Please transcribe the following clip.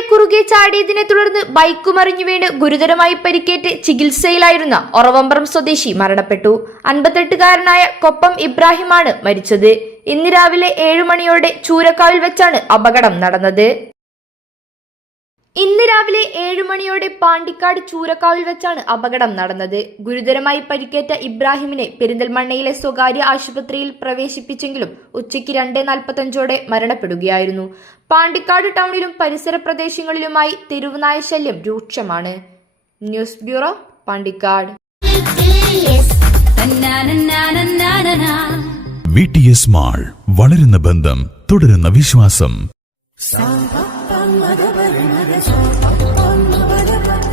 റോഡിലേക്ക് ചാടിയതിനെ തുടർന്ന് ബൈക്ക് മറിഞ്ഞു വീണ് ഗുരുതരമായി പരിക്കേറ്റ് ചികിത്സയിലായിരുന്ന ഒറവമ്പറം സ്വദേശി മരണപ്പെട്ടു. അൻപത്തെട്ടുകാരനായ കൊപ്പം ഇബ്രാഹിമാണ് മരിച്ചത്. ഇന്ന് രാവിലെ ഏഴു മണിയോടെ ചൂരക്കാവിൽ വെച്ചാണ് അപകടം നടന്നത്. രാവിലെ ഏഴു മണിയോടെ പാണ്ടിക്കാട് ചൂരക്കാവിൽ വെച്ചാണ് അപകടം നടന്നത്. ഗുരുതരമായി പരിക്കേറ്റ ഇബ്രാഹിമിനെ പെരിന്തൽമണ്ണയിലെ സ്വകാര്യ ആശുപത്രിയിൽ പ്രവേശിപ്പിച്ചെങ്കിലും ഉച്ചയ്ക്ക് രണ്ട് നാൽപ്പത്തഞ്ചോടെ മരണപ്പെടുകയായിരുന്നു. പാണ്ടിക്കാട് ടൗണിലും പരിസര പ്രദേശങ്ങളിലുമായി തെരുവുനായ ശല്യം രൂക്ഷമാണ്. News bureau Pandikkad. മാൾ വളരുന്ന ബന്ധം തുടരുന്ന വിശ്വാസം. Madhavari Madhavari Madhavari Madhavari Madhavari